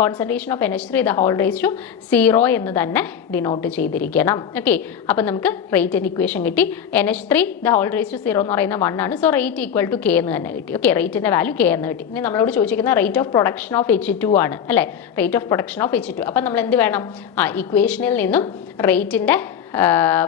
concentration of NH3 the whole raise to 0 എന്ന് തന്നെ ഡിനോട്ട് ചെയ്തിരിക്കണം. ഓക്കെ, അപ്പം നമുക്ക് റേറ്റിൻ്റെ ഇക്വേഷൻ കിട്ടി. NH3 the whole raise to 0 എന്ന് പറയുന്ന 1 ആണ്. So rate equal to K എന്ന് തന്നെ കിട്ടി. ഓക്കെ, റേറ്റിൻ്റെ വാല്യൂ K എന്ന് കിട്ടി. ഇനി നമ്മളോട് ചോദിച്ചിരിക്കുന്ന rate of production of H2 ആണ് അല്ലേ? Rate of production of H2. അപ്പം നമ്മൾ എന്ത് വേണം? ഇക്വേഷനിൽ നിന്നും റേറ്റിൻ്റെ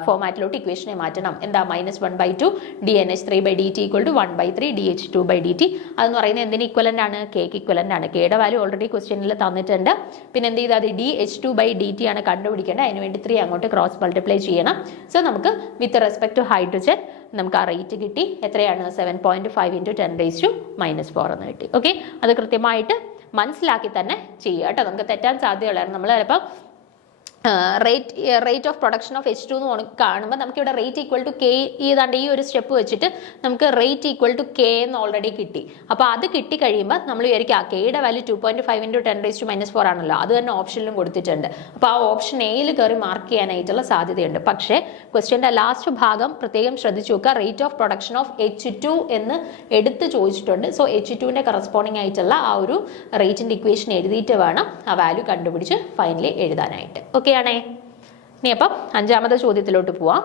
ഫോമാറ്റിലോട്ട് ഇക്വേഷനെ മാറ്റണം. എന്താ? -1/2 dNH3 by dt equal to 1/3 dH2 by dt. അതെന്ന് പറയുന്നത് എന്തിന് ഇക്വലൻ്റ് ആണ്? Kക്ക് ഇക്വലൻ്റ് ആണ്. Kയുടെ വാല്യൂ ഓൾറെഡി ക്വസ്റ്റ്യനിൽ തന്നിട്ടുണ്ട്. പിന്നെ എന്ത് ചെയ്താൽ dH2 by dt ആണ് കണ്ടുപിടിക്കേണ്ടത്. അതിനുവേണ്ടി 3 അങ്ങോട്ട് ക്രോസ് മൾട്ടിപ്ലൈ ചെയ്യണം. സോ നമുക്ക് വിത്ത് റെസ്പെക്ട് ടു ഹൈഡ്രജൻ നമുക്ക് ആ റേറ്റ് കിട്ടി. എത്രയാണ്? 7.5 ഇൻറ്റു 10 റേസ് ടു -4 എന്ന് കിട്ടി. ഓക്കെ, അത് കൃത്യമായിട്ട് മനസ്സിലാക്കി തന്നെ ചെയ്യുക കേട്ടോ. നമുക്ക് തെറ്റാൻ സാധ്യതയുള്ളായിരുന്നു. നമ്മൾ ചിലപ്പോൾ rate of production of H2 എന്ന് കാണുമ്പോൾ നമുക്ക് ഇവിടെ റേറ്റ് ഈക്വൽ ടു കെ ഏതാണ്ട് ഈ ഒരു സ്റ്റെപ്പ് വെച്ചിട്ട് നമുക്ക് റേറ്റ് ഈക്വൽ ടു കെ എന്ന് ഓൾറെഡി കിട്ടി. അപ്പോൾ അത് കിട്ടി കഴിയുമ്പോൾ നമ്മൾ വിചാരിക്കും ആ കെയുടെ വാല്യൂ 2.5 × 10⁻⁻⁴ ആണല്ലോ, അത് തന്നെ ഓപ്ഷനിലും കൊടുത്തിട്ടുണ്ട്. അപ്പോൾ ആ ഓപ്ഷൻ എയിൽ കയറി മാർക്ക് ചെയ്യാനായിട്ടുള്ള സാധ്യതയുണ്ട്. പക്ഷേ ക്വസ്റ്റ്യൻ്റെ ലാസ്റ്റ് ഭാഗം പ്രത്യേകം ശ്രദ്ധിച്ചു നോക്കുക. Rate of production of H2 എന്ന് എടുത്ത് ചോദിച്ചിട്ടുണ്ട്. സോ H2ൻ്റെ കറസ്പോണ്ടിങ് ആയിട്ടുള്ള ആ ഒരു റേറ്റിൻ്റെ ഇക്വേഷൻ എഴുതിയിട്ട് വേണം ആ വാല്യൂ കണ്ടുപിടിച്ച് ഫൈനലി എഴുതാനായിട്ട്. ഓക്കെ ആണേ. ഇനി അപ്പം അഞ്ചാമത്തെ ചോദ്യത്തിലോട്ട് പോവാം.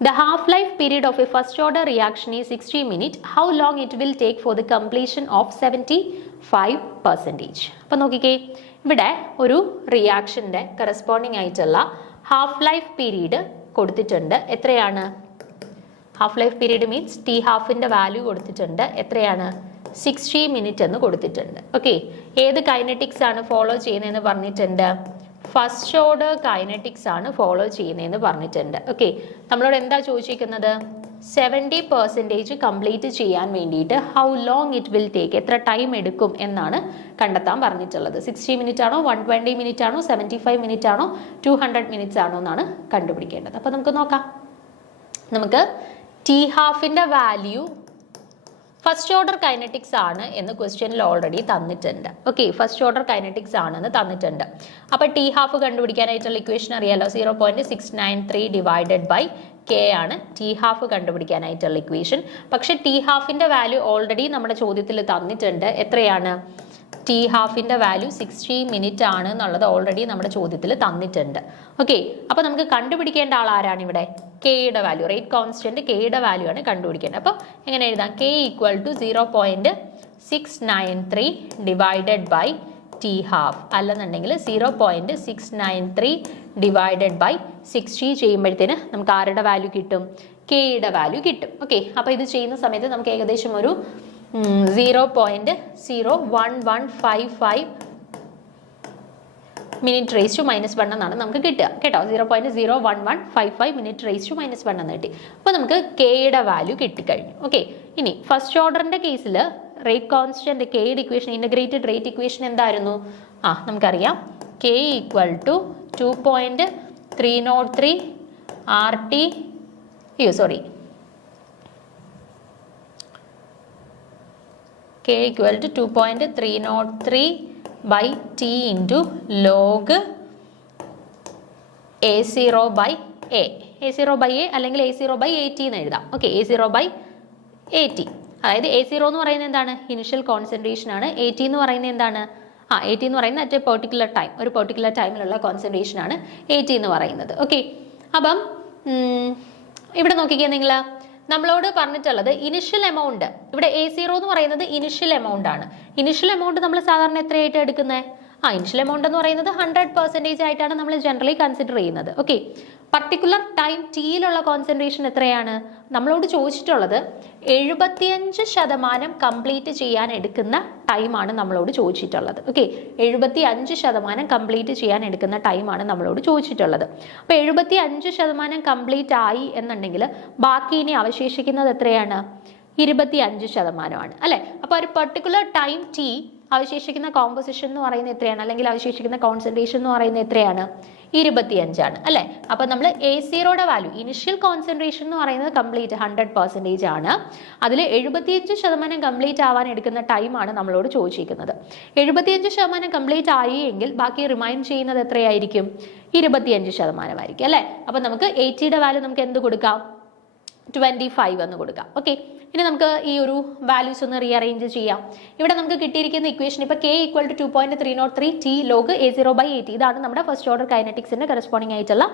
The half-life period of a first-order reaction is 60 minutes. How long it will take for the completion of 75%? അപ്പം നോക്കിക്കേ, ഇവിടെ ഒരു റിയാക്ഷൻ്റെ കറസ്പോണ്ടിങ് ആയിട്ടുള്ള ഹാഫ് ലൈഫ് പീരീഡ് കൊടുത്തിട്ടുണ്ട്. എത്രയാണ്? Half life period means t ഹാഫിൻ്റെ വാല്യൂ കൊടുത്തിട്ടുണ്ട്. എത്രയാണ്? 60 മിനിറ്റ് എന്ന് കൊടുത്തിട്ടുണ്ട്. ഓക്കെ, ഏത് കൈനറ്റിക്സ് ആണ് ഫോളോ ചെയ്യുന്നതെന്ന് പറഞ്ഞിട്ടുണ്ട്? ഫസ്റ്റ് ഓർഡർ കൈനറ്റിക്സ് ആണ് ഫോളോ ചെയ്യുന്നതെന്ന് പറഞ്ഞിട്ടുണ്ട്. ഓക്കെ, നമ്മളോട് എന്താ ചോദിച്ചിരിക്കുന്നത്? 70% കംപ്ലീറ്റ് ചെയ്യാൻ വേണ്ടിയിട്ട് how long it will take, എത്ര ടൈം എടുക്കും എന്നാണ് കണ്ടെത്താൻ പറഞ്ഞിട്ടുള്ളത്. 60 മിനിറ്റ് ആണോ, 120 മിനിറ്റ് ആണോ, 75 മിനിറ്റ് ആണോ, 200 മിനിറ്റ്സ് ആണോ എന്നാണ് കണ്ടുപിടിക്കേണ്ടത്. അപ്പോൾ നമുക്ക് നോക്കാം. നമുക്ക് ടി ഹാഫിൻ്റെ വാല്യൂ ഫസ്റ്റ് ഓർഡർ കൈനറ്റിക്സ് ആണ് എന്ന് ക്വസ്റ്റ്യനിൽ ഓൾറെഡി തന്നിട്ടുണ്ട്. ഓക്കെ, ഫസ്റ്റ് ഓർഡർ കൈനറ്റിക്സ് ആണെന്ന് തന്നിട്ടുണ്ട്. അപ്പോൾ ടി ഹാഫ് കണ്ടുപിടിക്കാനായിട്ടുള്ള ഇക്വേഷൻ അറിയാലോ, 0.693 ഡിവൈഡഡ് ബൈ കെ ആണ് ടി ഹാഫ് കണ്ടുപിടിക്കാനായിട്ടുള്ള ഇക്വേഷൻ. പക്ഷെ ടി ഹാഫിൻ്റെ വാല്യൂ ഓൾറെഡി നമ്മുടെ ചോദ്യത്തിൽ തന്നിട്ടുണ്ട്. എത്രയാണ്? ടി ഹാഫിൻ്റെ വാല്യൂ 60 മിനിറ്റ് ആണ് എന്നുള്ളത് ഓൾറെഡി നമ്മുടെ ചോദ്യത്തിൽ തന്നിട്ടുണ്ട്. ഓക്കെ, അപ്പോൾ നമുക്ക് കണ്ടുപിടിക്കേണ്ട ആൾ ആരാണ് ഇവിടെ? കെയുടെ വാല്യൂ, റേറ്റ് കോൺസ്റ്റന്റ് കെയുടെ വാല്യൂ ആണ് കണ്ടുപിടിക്കേണ്ടത്. അപ്പോൾ എങ്ങനെ എഴുതാം? K equal to 0.693 divided by T half, അല്ലെന്നുണ്ടെങ്കിൽ 0.693 ഡിവൈഡഡ് ബൈ 60 ചെയ്യുമ്പോഴത്തേന് നമുക്ക് ആരുടെ വാല്യൂ കിട്ടും? കെയുടെ വാല്യൂ കിട്ടും. ഓക്കെ, അപ്പോൾ ഇത് ചെയ്യുന്ന സമയത്ത് നമുക്ക് ഏകദേശം ഒരു 0.01155 മിനിറ്റ് റേസ് ടു -1 എന്നാണ് നമുക്ക് കിട്ടുക കേട്ടോ. 0.01155 മിനിറ്റ് റേസ് ടു -1 എന്ന് കിട്ടി. അപ്പോൾ നമുക്ക് കെയുടെ വാല്യൂ കിട്ടിക്കഴിഞ്ഞു. ഓക്കെ, ഇനി ഫസ്റ്റ് ഓർഡറിൻ്റെ കേസിൽ റേറ്റ് കോൺസ്റ്റന്റ് കെയുടെ ഇക്വേഷൻ, ഇൻ്റഗ്രേറ്റഡ് റേറ്റ് ഇക്വേഷൻ എന്തായിരുന്നു? നമുക്കറിയാം, K equal to 2.303 RT, K equal to 2.303 by T into log A0 by A. A0 by A അല്ലെങ്കിൽ A0 by AT എന്ന് എഴുതാം. Okay, A0 by AT. അതായത് A0 എന്ന് പറയുന്നത് എന്താണ്? ഇനിഷ്യൽ കോൺസെൻട്രേഷൻ ആണ്. AT എന്ന് പറയുന്നത് എന്താണ്? AT എന്ന് പറയുന്നത് അറ്റ് എ പെർട്ടിക്കുലർ ടൈം, ഒരു പെർട്ടിക്കുലർ ടൈമിലുള്ള കോൺസെൻട്രേഷൻ ആണ് AT എന്ന് പറയുന്നത്. ഓക്കെ, അപ്പം ഇവിടെ നോക്കിക്കുക, നിങ്ങൾ നമ്മളോട് പറഞ്ഞിട്ടുള്ളത് ഇനിഷ്യൽ എമൗണ്ട്, ഇവിടെ A0 എന്ന് പറയുന്നത് ഇനിഷ്യൽ എമൗണ്ട് ആണ്. ഇനിഷ്യൽ എമൗണ്ട് നമ്മൾ സാധാരണ എത്രയായിട്ട് എടുക്കുന്നത്? ഇനിഷ്യൽ എമൗണ്ട് എന്ന് പറയുന്നത് 100% ആയിട്ടാണ് നമ്മൾ ജനറലി കൺസിഡർ ചെയ്യുന്നത്. ഓക്കെ, പർട്ടിക്കുലർ ടൈം ടിയിലുള്ള കോൺസെൻട്രേഷൻ എത്രയാണ്? നമ്മളോട് ചോദിച്ചിട്ടുള്ളത് 75% കംപ്ലീറ്റ് ചെയ്യാൻ എടുക്കുന്ന ടൈമാണ് നമ്മളോട് ചോദിച്ചിട്ടുള്ളത്. ഓക്കെ, 75% കംപ്ലീറ്റ് ചെയ്യാൻ എടുക്കുന്ന ടൈമാണ് നമ്മളോട് ചോദിച്ചിട്ടുള്ളത്. അപ്പോൾ 75% കംപ്ലീറ്റ് ആയി എന്നുണ്ടെങ്കിൽ ബാക്കി ഇനി അവശേഷിക്കുന്നത് എത്രയാണ്? 25% അല്ലേ? അപ്പോൾ ഒരു പെർട്ടിക്കുലർ ടൈം ടി അവശേഷിക്കുന്ന കോമ്പോസിഷൻ എന്ന് പറയുന്നത് എത്രയാണ്? അല്ലെങ്കിൽ അവശേഷിക്കുന്ന കോൺസെൻട്രേഷൻ എന്ന് പറയുന്നത് എത്രയാണ്? 25 ആണ് അല്ലേ? അപ്പോൾ നമ്മൾ A0യുടെ വാല്യൂ, ഇനിഷ്യൽ കോൺസെൻട്രേഷൻ എന്ന് പറയുന്നത് കംപ്ലീറ്റ് 100% ആണ്. അതിൽ 75% കംപ്ലീറ്റ് ആവാൻ എടുക്കുന്ന ടൈമാണ് നമ്മളോട് ചോദിച്ചിരിക്കുന്നത്. 75% കംപ്ലീറ്റ് ആയി എങ്കിൽ ബാക്കി റിമൈൻഡ് ചെയ്യുന്നത് എത്രയായിരിക്കും? 25% ആയിരിക്കും അല്ലേ? അപ്പോൾ നമുക്ക് 80യുടെ വാല്യൂ നമുക്ക് എന്ത് കൊടുക്കാം? 25 എന്ന് കൊടുക്കാം. ഓക്കെ, ഇനി നമുക്ക് ഈ ഒരു വാല്യൂസ് ഒന്ന് റീഅറേഞ്ച് ചെയ്യാം. ഇവിടെ നമുക്ക് കിട്ടിയിരിക്കുന്ന ഇക്വേഷൻ ഇപ്പോൾ K equal to 2.303 T log A0 by AT, ഇതാണ് നമ്മുടെ ഫസ്റ്റ് ഓർഡർ കൈനറ്റിക്സിന്റെ കറസ്പോണ്ടിങ് ആയിട്ടുള്ള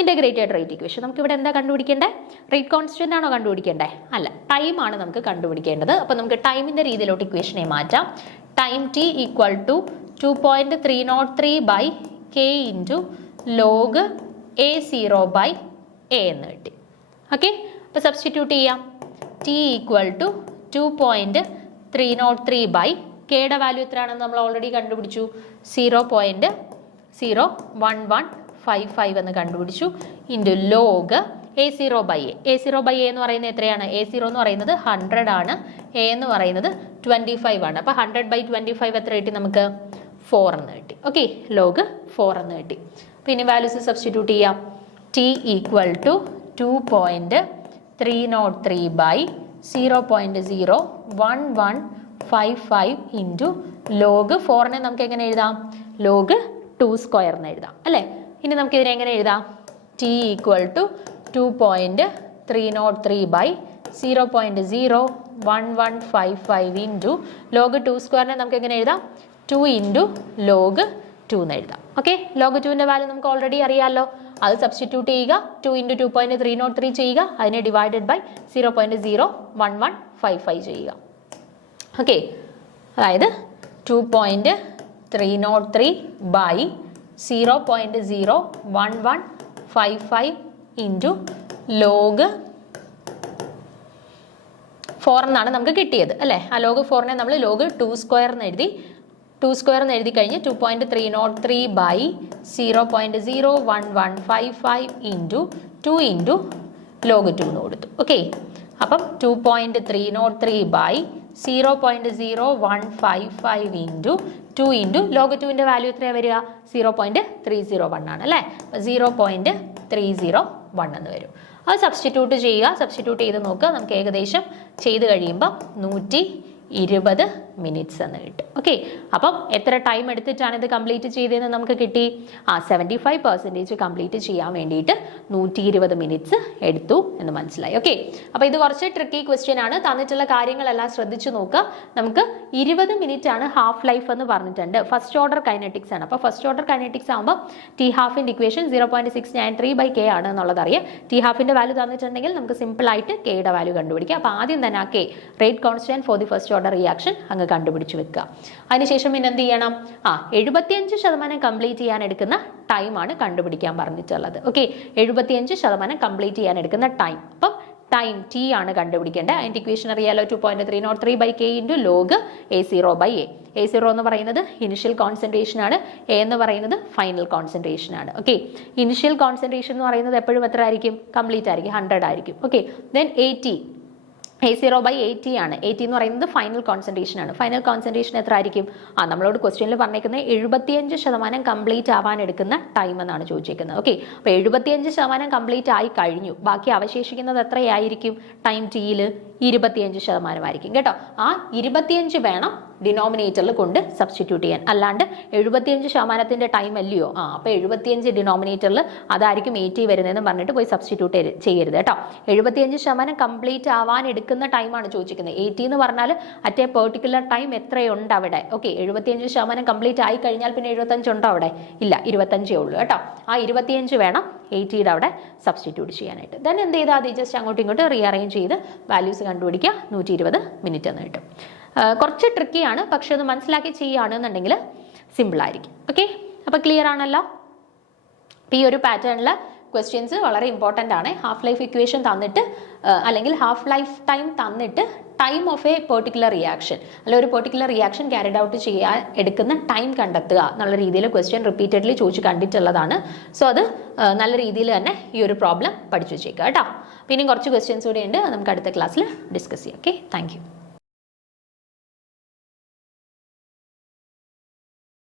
ഇന്റഗ്രേറ്റഡ് റേറ്റ് ഇക്വേഷൻ. നമുക്ക് ഇവിടെ എന്താ കണ്ടുപിടിക്കേണ്ടത്? റേറ്റ് കോൺസ്റ്റന്റ് ആണോ കണ്ടുപിടിക്കേണ്ടത്? അല്ല, ടൈം ആണ് നമുക്ക് കണ്ടുപിടിക്കേണ്ടത്. അപ്പോൾ നമുക്ക് ടൈമിന്റെ രീതിയിലോട്ട് ഇക്വേഷനെ മാറ്റാം. Time T equal to 2.303 by K into log A0 by A എന്ന് കിട്ടി. ഓക്കെ, അപ്പോൾ സബ്സ്റ്റിറ്റ്യൂട്ട് ചെയ്യാം. T ഈക്വൽ ടു 2.303 ബൈ കെയുടെ വാല്യൂ എത്രയാണെന്ന് നമ്മൾ ഓൾറെഡി കണ്ടുപിടിച്ചു. 0.01155 എന്ന് കണ്ടുപിടിച്ചു. Into log A0 by A. A0 by A എന്ന് പറയുന്നത് എത്രയാണ്? A0 എന്ന് പറയുന്നത് 100 ആണ്, A എന്ന് പറയുന്നത് 25 ആണ്. അപ്പോൾ 100 by 25 എത്ര കിട്ടി നമുക്ക്? 4 എന്ന് കിട്ടി. ഓക്കെ, ലോഗ് 4 എന്ന് കിട്ടി. അപ്പോൾ ഇനി വാല്യൂസ് സബ്സ്റ്റിറ്റ്യൂട്ട് ചെയ്യാം. T equal to 2.303 by 0.01155 into log 4നെ നമുക്ക് എങ്ങനെ എഴുതാം? ലോഗ് 2 സ്ക്വയർ എന്ന് എഴുതാം അല്ലേ. ഇനി നമുക്കിതിനെ എങ്ങനെ എഴുതാം? T equal to 2.303 by 0.01155 into log 2 സ്ക്വയറിനെ നമുക്ക് എങ്ങനെ എഴുതാം? 2 ഇൻറ്റു ലോഗ് 2 എന്ന് എഴുതാം. ഓക്കെ, ലോഗ് 2ൻ്റെ വാല്യൂ നമുക്ക് ഓൾറെഡി അറിയാമല്ലോ. അത് സബ്സ്റ്റിറ്റ്യൂട്ട് ചെയ്യുക. 2 ഇൻറ്റു 2.303 ചെയ്യുക. അതിനെ ഡിവൈഡഡ് ബൈ 0.01155 ചെയ്യുക. ഓക്കെ, അതായത് 2.303 ബൈ 0.01155 ഇൻറ്റു ലോഗ് 4 എന്നാണ് നമുക്ക് കിട്ടിയത് അല്ലേ. ആ ലോഗ് 4നെ നമ്മൾ ലോഗ് 2 സ്ക്വയർ എന്ന് എഴുതി. 2 സ്ക്വയർ എന്ന് എഴുതി കഴിഞ്ഞ് 2.303 ബൈ 0.01155 ഇൻറ്റു 2 ഇൻറ്റു ലോഗ് 2 എന്ന് കൊടുത്തു. ഓക്കെ, അപ്പം 2.303 ബൈ 0.01155 ഇൻറ്റു 2 ഇൻറ്റു ലോഗ് 2ൻ്റെ വാല്യൂ എത്രയാണ് വരിക? 0.301 ആണ് അല്ലേ. അപ്പോൾ 0.301 എന്ന് വരും. അത് സബ്സ്റ്റിറ്റ്യൂട്ട് ചെയ്യുക. സബ്സ്റ്റിറ്റ്യൂട്ട് ചെയ്ത് നോക്കുക. നമുക്ക് ഏകദേശം ചെയ്ത് കഴിയുമ്പോൾ 120 മിനിറ്റ്സ് എന്ന് കിട്ടും. ഓക്കെ, അപ്പം എത്ര ടൈം എടുത്തിട്ടാണ് ഇത് കംപ്ലീറ്റ് ചെയ്തതെന്ന് നമുക്ക് കിട്ടി? 75% കംപ്ലീറ്റ് ചെയ്യാൻ വേണ്ടിയിട്ട് 120 മിനിറ്റ്സ് എടുത്തു എന്ന് മനസ്സിലായി. ഓക്കെ, അപ്പോൾ ഇത് കുറച്ച് ട്രിക്കി ക്വസ്റ്റ്യൻ ആണ്. തന്നിട്ടുള്ള കാര്യങ്ങളെല്ലാം ശ്രദ്ധിച്ചു നോക്കുക. നമുക്ക് 20 മിനിറ്റ് ആണ് ഹാഫ് ലൈഫ് എന്ന് പറഞ്ഞിട്ടുണ്ട്. ഫസ്റ്റ് ഓർഡർ കൈനറ്റിക്സ് ആണ്. അപ്പോൾ ഫസ്റ്റ് ഓർഡർ കൈനറ്റിക്സ് ആകുമ്പോൾ ടി ഹാഫിൻ്റെ ഇക്വേഷൻ 0.693/k ആണ് എന്നുള്ളത് അറിയാം. ടി ഹാഫിൻ്റെ വാല്യൂ തന്നിട്ടുണ്ടെങ്കിൽ നമുക്ക് സിമ്പിളായിട്ട് കെയുടെ വാല്യൂ കണ്ടുപിടിക്കാം. അപ്പോൾ ആദ്യം തന്നെ ആ K rate constant for the first order reaction അങ്ങ് കണ്ടുപിടിച്ച് വെക്കുക. അതിനുശേഷം പിന്നെ എന്ത് ചെയ്യണം? 75% കംപ്ലീറ്റ് ചെയ്യാൻ എടുക്കുന്ന ടൈമാണ് കണ്ടുപിടിക്കാൻ പറഞ്ഞിട്ടുള്ളത്. ഓക്കെ, 75% കംപ്ലീറ്റ് ചെയ്യാൻ എടുക്കുന്ന ടൈം. അപ്പം ടൈം ടി ആണ് കണ്ടുപിടിക്കേണ്ടത്. അതിൻ്റെ ഇക്വേഷൻ അറിയാലോ, 2.303/k into log A0/A. A0 എന്ന് പറയുന്നത് ഇനിഷ്യൽ കോൺസെൻട്രേഷൻ ആണ്. എ എന്ന് പറയുന്നത് ഫൈനൽ കോൺസെൻട്രേഷൻ ആണ്. ഓക്കെ, ഇനിഷ്യൽ കോൺസെൻട്രേഷൻ എന്ന് പറയുന്നത് എപ്പോഴും എത്ര ആയിരിക്കും? കംപ്ലീറ്റ് ആയിരിക്കും, 100 ആയിരിക്കും. ഓക്കെ, ദെൻ A0/80 ആണ്. 80 എന്ന് പറയുന്നത് ഫൈനൽ കോൺസെൻട്രേഷൻ ആണ്. ഫൈനൽ കോൺസെൻട്രേഷൻ എത്ര ആയിരിക്കും? നമ്മളോട് ക്വസ്റ്റ്യനിൽ പറഞ്ഞേക്കുന്നത് 75% കംപ്ലീറ്റ് ആവാൻ എടുക്കുന്ന ടൈം എന്നാണ് ചോദിച്ചേക്കുന്നത്. ഓക്കെ, അപ്പോൾ 75% കംപ്ലീറ്റ് ആയി കഴിഞ്ഞു. ബാക്കി അവശേഷിക്കുന്നത് എത്രയായിരിക്കും? ടൈം ടിയിൽ 25% ആയിരിക്കും കേട്ടോ. ആ 25 വേണം ഡിനോമിനേറ്ററിൽ കൊണ്ട് സബ്സ്റ്റിറ്റ്യൂട്ട് ചെയ്യാൻ. അല്ലാണ്ട് 75% ടൈം അല്ലയോ? അപ്പോൾ 75 ഡിനോമിനേറ്ററിൽ അതായിരിക്കും 80 വരുന്നതെന്ന് പറഞ്ഞിട്ട് പോയി സബ്സ്റ്റിറ്റ്യൂട്ട് ചെയ്യരുത് കേട്ടോ. 75% കംപ്ലീറ്റ് ആവാൻ എടുക്കുന്ന ടൈമാണ് ചോദിച്ചിരിക്കുന്നത്. 80 എന്ന് പറഞ്ഞാൽ അറ്റ് എ പെർട്ടിക്കുലർ ടൈം എത്രയുണ്ട് അവിടെ? ഓക്കെ, 75% കംപ്ലീറ്റ് ആയി കഴിഞ്ഞാൽ പിന്നെ 75 ഉണ്ടോ അവിടെ? ഇല്ല, 25 ഉള്ളൂ കേട്ടോ. ആ 25 വേണം 80യുടെ അവിടെ സബ്സ്റ്റിറ്റ്യൂട്ട് ചെയ്യാനായിട്ട്. ദെൻ എന്ത് ചെയ്താൽ അത് ജസ്റ്റ് അങ്ങോട്ടും ഇങ്ങോട്ടും റീഅറേഞ്ച് ചെയ്ത് വാല്യൂസ് കണ്ടുപിടിക്കുക. 120 മിനിറ്റ് എന്ന് കിട്ടും. കുറച്ച് ട്രിക്കിയാണ്, പക്ഷെ അത് മനസ്സിലാക്കി ചെയ്യുകയാണെന്നുണ്ടെങ്കിൽ സിമ്പിളായിരിക്കും. ഓക്കെ, അപ്പോൾ ക്ലിയർ ആണല്ലോ. അപ്പോൾ ഈ ഒരു പാറ്റേണിൽ ക്വസ്റ്റ്യൻസ് വളരെ ഇമ്പോർട്ടൻ്റ് ആണ്. ഹാഫ് ലൈഫ് ഇക്വേഷൻ തന്നിട്ട് അല്ലെങ്കിൽ ഹാഫ് ലൈഫ് ടൈം തന്നിട്ട് time of A particular reaction അല്ലെ ഒരു പെർട്ടിക്കുലർ റിയാക്ഷൻ ക്യാരിഡ് ഔട്ട് ചെയ്യാൻ എടുക്കുന്ന ടൈം കണ്ടെത്തുക എന്നുള്ള രീതിയിൽ ക്വസ്റ്റ്യൻ റിപ്പീറ്റഡ്ലി ചോദിച്ച് കണ്ടിട്ടുള്ളതാണ്. സോ അത് നല്ല രീതിയിൽ തന്നെ ഈ ഒരു പ്രോബ്ലം പഠിച്ചു വെച്ചേക്കുക കേട്ടോ. പിന്നെ കുറച്ച് ക്വസ്റ്റ്യൻസ് കൂടെ ഉണ്ട്, നമുക്ക് അടുത്ത ക്ലാസ്സിൽ ഡിസ്കസ് ചെയ്യാം. Okay, thank you.